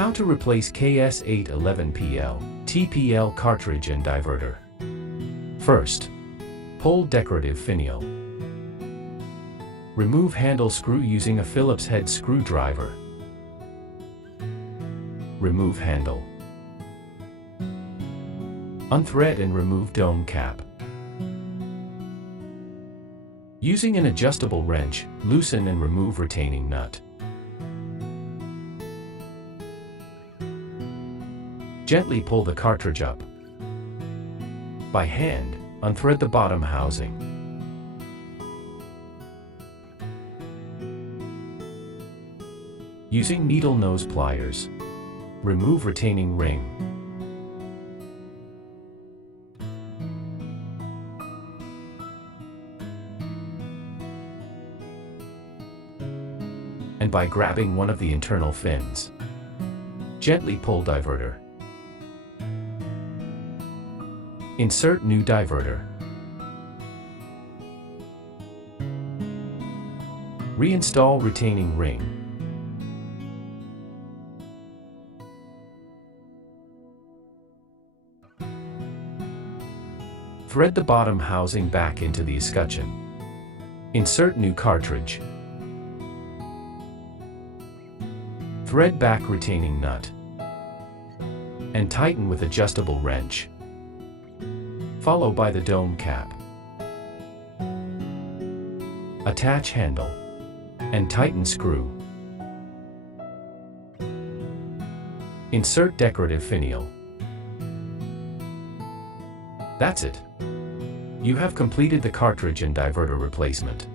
How to replace KS811PL, TPL cartridge and diverter. First, pull decorative finial. Remove handle screw using a Phillips head screwdriver. Remove handle. Unthread and remove dome cap. Using an adjustable wrench, loosen and remove retaining nut. Gently pull the cartridge up. By hand, unthread the bottom housing. Using needle nose pliers, remove retaining ring. And by grabbing one of the internal fins, gently pull diverter. Insert new diverter. Reinstall retaining ring. Thread the bottom housing back into the escutcheon. Insert new cartridge. Thread back retaining nut. And tighten with adjustable wrench. Followed by the dome cap. Attach handle. And tighten screw. Insert decorative finial. That's it. You have completed the cartridge and diverter replacement.